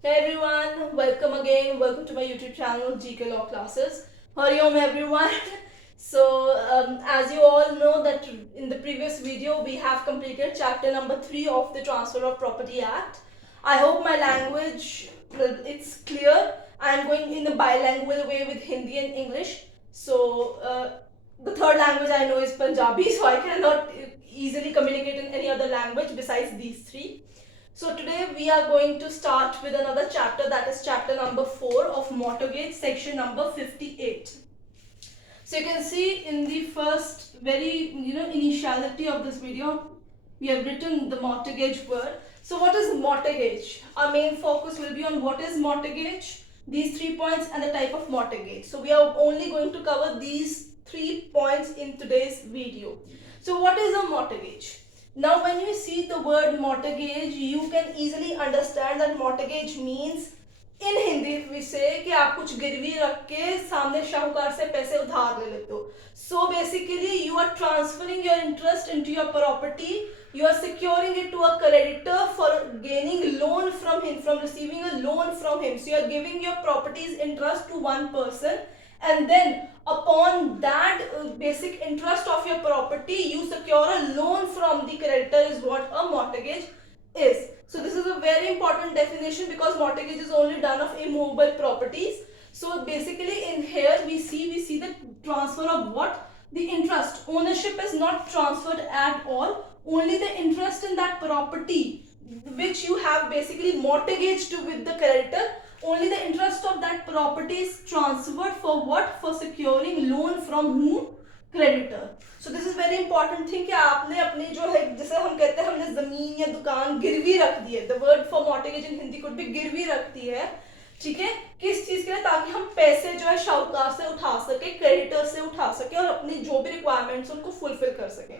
Hey everyone, welcome again. Welcome to my YouTube channel GK Law Classes. Hari Om everyone. As you all know that in the previous video we have completed chapter number 3 of the Transfer of Property Act. I hope my language it's clear. I am going in a bilingual way with Hindi and English. The third language I know is Punjabi, so I cannot easily communicate in any other language besides these three. So today we are going to start with another chapter, that is chapter number 4 of mortgage, section number 58. So you can see in the first very initiality of this video, we have written the mortgage word. So what is mortgage? Our main focus will be on what is mortgage, these 3 points, and the type of mortgage. So we are only going to cover these 3 points in today's video. So what is a mortgage? Now when you see the word mortgage, you can easily understand that mortgage means in Hindi we say कि आप कुछ गिरवी रख के सामने शाहूकार से पैसे उधार ले लेते हो. So basically you are transferring your interest into your property. You are securing it to a creditor for gaining loan from him, from receiving a loan from him. So you are giving your property's interest to one person, and then upon that basic interest of your property you secure a loan from the creditor is what a mortgage is. So this is a very important definition because mortgage is only done of immovable properties. So basically in here we see the transfer of what? The interest. Ownership is not transferred at all. Only the interest in that property which you have basically mortgaged with the creditor, only the interest of that property is transferred for what? For securing loan from whom? Creditor. So this is very important thing कि आपने अपनी जो है, जैसे हम कहते हैं हमने जमीन या दुकान गिरवी रख दी है. The word for mortgage in Hindi could be गिरवी रखती है. ठीक है, किस चीज के लिए? ताकि हम पैसे जो है शाहूकार से उठा सके, क्रेडिटर से उठा सके और अपनी जो भी रिक्वायरमेंट्स उनको फुलफिल कर सके.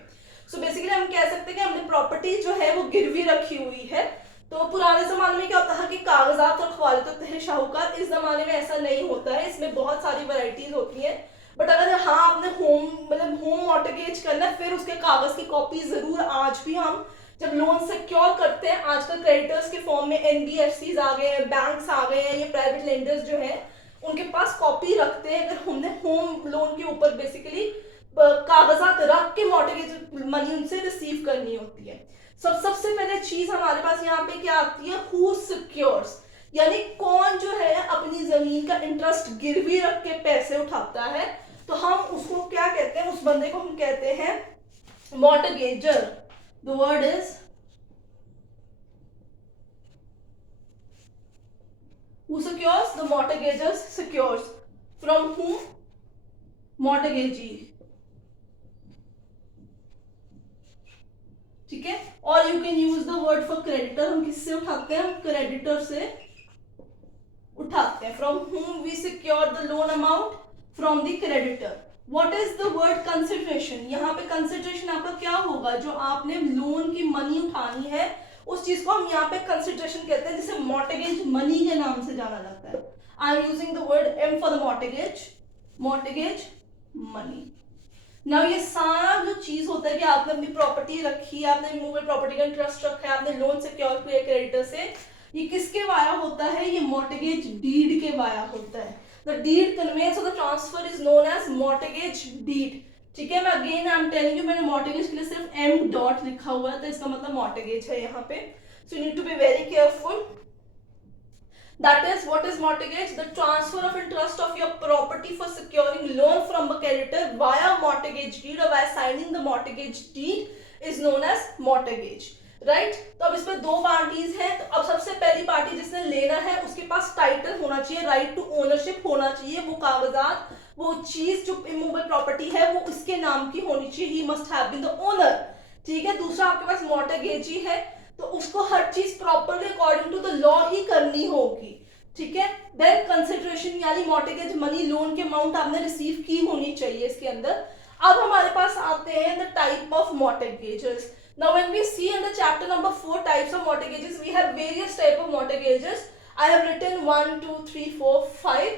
सो बेसिकली हम कह सकते हैं कि हमने प्रॉपर्टी जो है वो गिरवी रखी हुई है. तो पुराने जमाने में क्या होता है कि कागजात रखवा लेते हैं शाहूकार. इस जमाने में ऐसा नहीं होता है, इसमें बहुत सारी वैरायटीज होती हैं. बट अगर हाँ आपने होम मॉर्टगेज करना है, फिर उसके कागज की कॉपी जरूर आज भी हम जब लोन सिक्योर करते हैं, आजकल क्रेडिटर्स के फॉर्म में एनबीएफसीज आ गए हैं, बैंक्स आ गए हैं, ये प्राइवेट लेंडर्स जो हैं उनके पास कॉपी रखते हैं. अगर हमने होम लोन के ऊपर बेसिकली कागजात रख के मॉर्टगेज मनी उनसे रिसीव करनी होती है. सबसे पहले चीज हमारे पास यहाँ पे क्या आती है? हु सिक्योर्स, यानी कौन जो है अपनी जमीन का इंटरेस्ट गिरवी रख के पैसे उठाता है. तो हम उसको क्या कहते हैं? उस बंदे को हम कहते हैं mortgagor. The word is who secures? The mortgager secures. From whom? Mortgagee. ठीक है. और you can use the word for creditor. हम किससे उठाते हैं? हम क्रेडिटर से उठाते हैं. From whom we secure the loan amount? From the creditor. What is the word consideration? यहाँ पे consideration आपका क्या होगा? जो आपने लोन की मनी उठानी है उस चीज को हम यहाँ पे कंसिडरेशन कहते हैं, जिसे मॉर्टगेज मनी के नाम से जाना जाता है. I am using the word M for the mortgage money. Now ये सारा जो चीज होता है कि आपने अपनी प्रॉपर्टी रखी है, आपने इमूवेबल प्रॉपर्टी का इंटरेस्ट रखा है, आपने लोन सिक्योर किया क्रेडिटर से, ये किसके वाया होता है? ये मॉर्टगेज डीड के वाया होता है. The deed conveyance of the transfer is known as mortgage deed. ठीक है, मैं again I am telling you, मैंने मॉर्टगेज के लिए सिर्फ एम डॉट लिखा हुआ है तो इसका मतलब मॉर्टगेज है यहाँ पे. So you need to be very careful. That is, what is mortgage? The transfer of interest of your property for securing loan from a creditor via mortgage deed or by signing the mortgage deed is known as mortgage. Right तो अब इसमें दो parties हैं. तो अब सबसे पहली party जिसने लेना है उसके पास टाइटल होना चाहिए, राइट टू ओनरशिप होना चाहिए. वो कागजात, वो चीज जो इमूवेबल प्रॉपर्टी है वो इसके नाम की होनी चाहिए. He must have been the owner. ठीक है. दूसरा आपके पास मॉर्टगेजी है तो उसको हर चीज properly according to the law ही करनी होगी. ठीक है. देन कंसिडरेशन यानी मॉर्टगेज मनी, लोन के अमाउंट आपने रिसीव की होनी चाहिए इसके अंदर. अब हमारे पास आते हैं the type of mortgages. Now when we see in the chapter number 4 types of mortgages, we have various type of mortgages. I have written 1, 2, 3, 4, 5.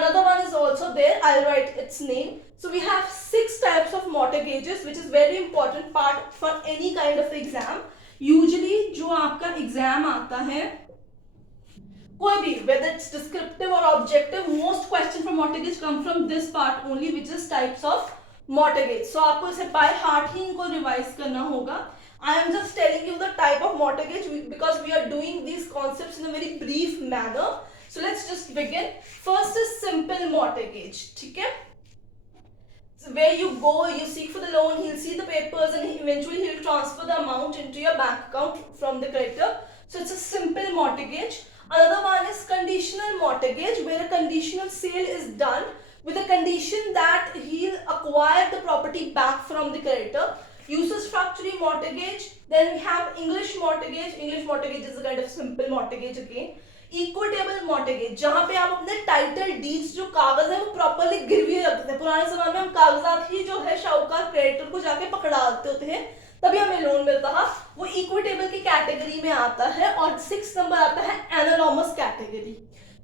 Another one is also there. I'll write its name. So we have 6 types of mortgages, which is very important part for any kind of exam. Usually जो आपका exam आता है कोई भी, whether it's descriptive or objective, most question from mortgage come from this part only, which is types of mortgage. So आपको इसे by heart ही इनको revise करना होगा. I am just telling you the type of mortgage because we are doing these concepts in a very brief manner. So let's just begin. First is simple mortgage. ठीक है? So where you go, you seek for the loan, he'll see the papers, and eventually he'll transfer the amount into your bank account from the creditor. So it's a simple mortgage. Another one is conditional mortgage, where a conditional sale is done with a condition that he'll acquire the property back from the creditor. Usufructuary mortgage. Then we have English mortgage. English mortgage is a kind of simple mortgage again. Equitable mortgage, जहां पे आप अपने title deeds जो कागज है वो properly गिरवी रखते थे. पुराने समय में हम कागजात ही जो है शाहूकार क्रेडिटर को जाके पकड़ाते होते हैं, तभी हमें लोन मिलता था. वो इक्विटेबल की कैटेगरी में आता है. और 6 नंबर आता है एनालॉमस कैटेगरी.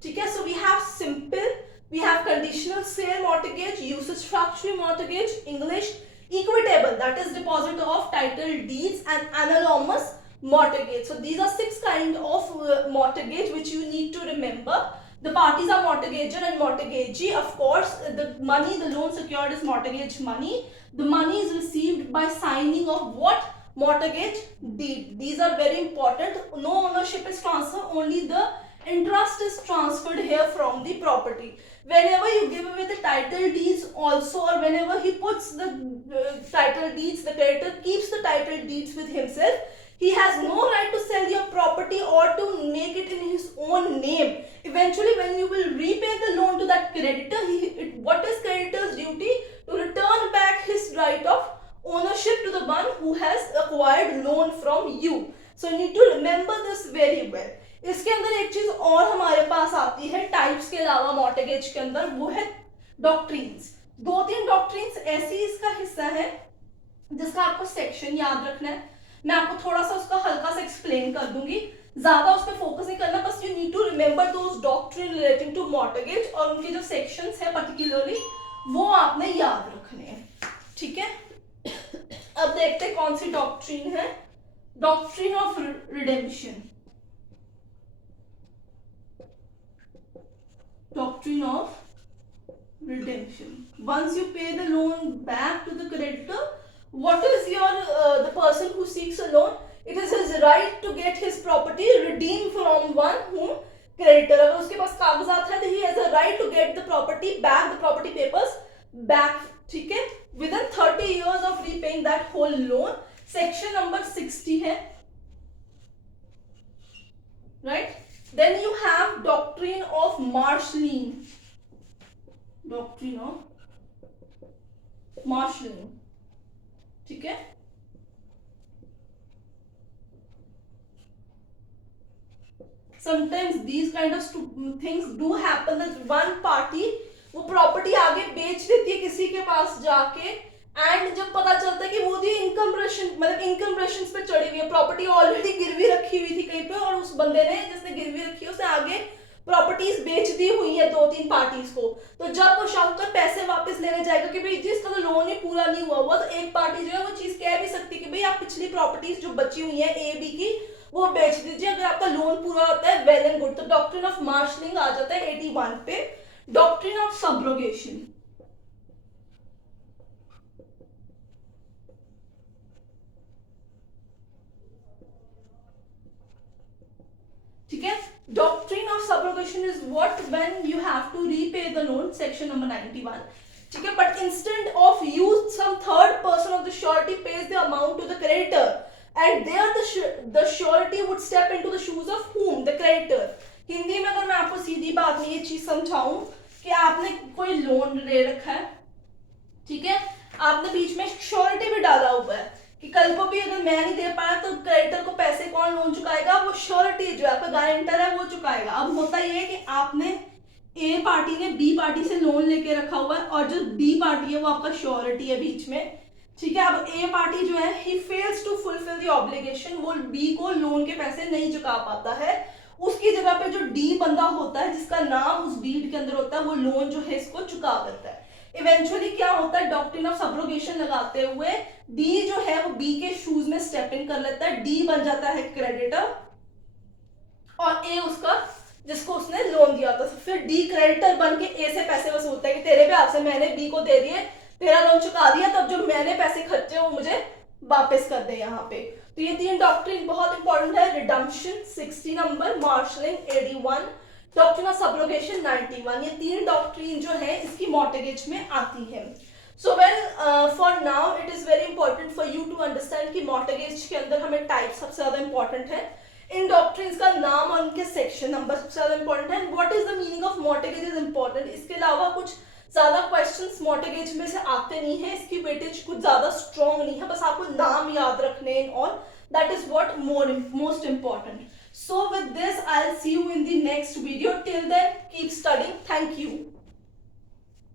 ठीक है. So we have simple, we have conditional sale mortgage, usufructuary mortgage, English equitable, that is deposit of title deeds, and analogous mortgage. So these are 6 kind of mortgage which you need to remember. The parties are mortgager and mortgagee. Of course, the money, the loan secured is mortgage money. The money is received by signing of what? Mortgage deed. These are very important. No ownership is transferred, only the interest is transferred here from the property. Whenever you give away the title deeds also, or whenever he puts the title deeds, the creditor keeps the title deeds with himself. He has no right to sell your property or to make it in his own name. Eventually, when you will repay the loan to that creditor, what is creditor's duty? To return back his right of ownership to the one who has acquired loan from you. So you need to remember this very well. इसके अंदर एक चीज और हमारे पास आती है types के अलावा मॉर्टगेज के अंदर, वो है डॉक्ट्रिन्स. 2-3 डॉक्ट्रिन्स ऐसी इसका हिस्सा है जिसका आपको सेक्शन याद रखना है. मैं आपको थोड़ा सा उसका हल्का सा एक्सप्लेन कर दूंगी, ज्यादा उस पर फोकस नहीं करना. बस you need to remember those doctrine relating to mortgage, और उनके जो सेक्शंस है पर्टिकुलरली वो आपने याद रखने हैं. ठीक है. अब देखते हैं कौन सी डॉक्ट्रिन है. Doctrine of redemption. Doctrine of redemption. Once you pay the loan back to the creditor, what is your the person who seeks a loan? It is his right to get his property redeemed from one whom creditor. अगर उसके पास कागजात है तो he has a right to get the property back, the property papers back. ठीक है. Within 30 years of repaying that whole loan. Section number 60 है. Right? Then you have doctrine of marshalling. Doctrine of marshalling. ठीक है. Sometimes these kind of things do happen that one party वो property आगे बेच देती है किसी के पास जाके, एंड जब पता चलता है कि वो दी इनकम्प्रेशन, मतलब इनकम्प्रेशंस पे चढ़ी हुई है, प्रॉपर्टी ऑलरेडी गिरवी रखी हुई थी कहीं पे, और उस बंदे ने जिसने गिरवी रखी है उसे आगे प्रॉपर्टीज बेच दी हुई है 2-3 पार्टीज को. तो जब वो शाहूकार पैसे वापस लेने जाएगा कि भाई जिसका तो लोन ही पूरा नहीं हुआ, तो एक पार्टी जो है वो चीज कह भी सकती है कि भाई आप पिछली प्रॉपर्टीज जो बची हुई है ए बी की वो बेच दीजिए, अगर आपका लोन पूरा होता है वेल एंड गुड. तो डॉक्ट्रिन ऑफ मार्शलिंग आ जाता है 81 पे. Doctrine of subrogation. ठीक है. Doctrine of subrogation is what when you have to repay the loan, section number 91. ठीक है. But instead of use some third person of the surety pays the amount to the creditor, and there the surety would step into the shoes of whom? The creditor. Hindi में अगर मैं आपको सीधी बात में ये चीज समझाऊं कि आपने कोई लोन ले रखा है, ठीक है, आपने बीच में श्योरिटी भी डाला हुआ है कि कल को भी अगर मैं नहीं दे पाया तो क्रेडिटर को पैसे कौन लोन चुकाएगा? वो श्योरिटी जो आपका गारंटर है वो चुकाएगा. अब होता ये है कि आपने ए पार्टी ने बी पार्टी से लोन लेके रखा हुआ है, और जो बी पार्टी है वो आपका श्योरिटी है बीच में. ठीक है. अब ए पार्टी जो है he fails to fulfil the obligation, वो बी को लोन के पैसे नहीं चुका पाता है. उसकी जगह पे जो डी बंदा होता है जिसका नाम उस डीड के अंदर होता है, वो लोन जो है इसको चुका देता है. इवेंचुअली क्या होता है, डॉक्ट्रिन ऑफ सब्रोगेशन लगाते हुए डी जो है वो बी के शूज में स्टेप इन कर लेता है, डी बन जाता है क्रेडिटर, और ए उसका जिसको फिर डी क्रेडिटर बन के ए से पैसे वसूलता है कि तेरे ब्याज से मैंने बी को दे दिए, तेरा लोन चुका दिया, तब जो मैंने पैसे खर्चे वो मुझे वापस कर दे यहाँ पे। तो ये 3 डॉक्ट्रिन बहुत इंपॉर्टेंट है। Redemption 60 number, marshalling 81, doctrine of subrogation 91। ये 3 डॉक्ट्रिन जो है इसकी मॉर्टगेज में आती है। So well for now it is very important for you to understand कि मॉर्टगेज के अंदर हमें टाइप सबसे ज्यादा इंपॉर्टेंट है, इन डॉक्ट्रिन्स का नाम और उनके सेक्शन नंबर सबसे ज्यादा इंपॉर्टेंट है, what is the meaning of mortgage is important. इसके अलावा कुछ ज्यादा क्वेश्चंस मॉर्टगेज में से आते नहीं है, इसकी वेटेज कुछ ज्यादा स्ट्रॉन्ग नहीं है, बस आपको नाम याद रखने in all, that is what most important. So with this I'll see you in the next video. Till then keep studying. Thank you.